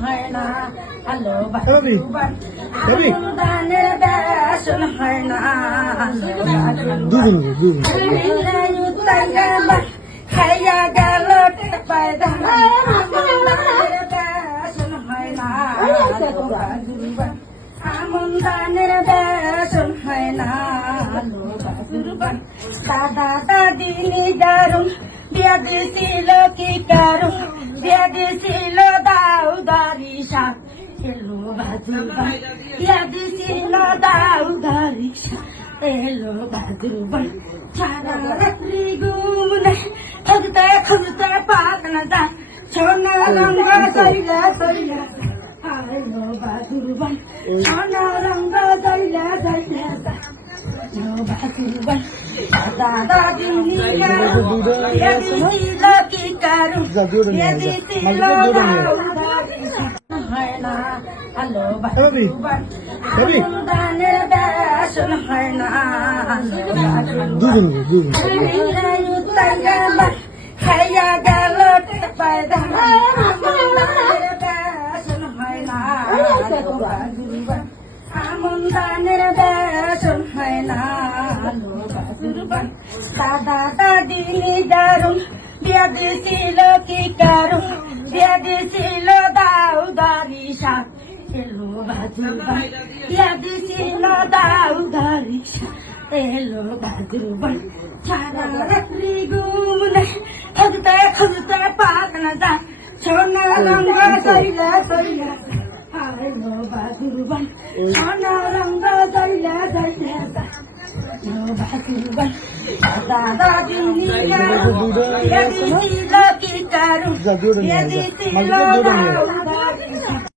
হয় না হ্যালো দানের বেসন হয় না খাইয়া গেল বেসন হয় না আমন দানের বেসন হয় না দাদা দাদি দারুন বিয়া দিছিল কি কারুন বিয়া দিছিল দাউ দারি সাপ এলো বাজুবান বিয়া দিছিল দাউ দারি সাপ এলো বাজুবান সারা রাত্রি ঘুম নেই খুঁজতে খুঁজতে পাক না যায় সোনা রঙ সইলা সইলা এলো বাজুবান সোনা রঙ সইলা সইলা দাদা দিনি কি কারু হয় না হ্যালো দানের বেসন হয় না খাইয়া গেল বেসন হয় না আমন দানের বেসন হয় না দাদা দাদি দারুন বিয়া দিছিল কি কারুন বিয়া দিছিল দাউ দারি সাপ এলো বাজুবান বিয়া দিছিল দাউ দারি সাপ এলো বাজুবান সারা রাত্রি ঘুম নেই খুঁজতে খুঁজতে পাক না যায় সোনা রঙ সইলা সইলা এলো বাজুবান সোনা রঙ সইলা সইলা দাদা দিনি কি কারু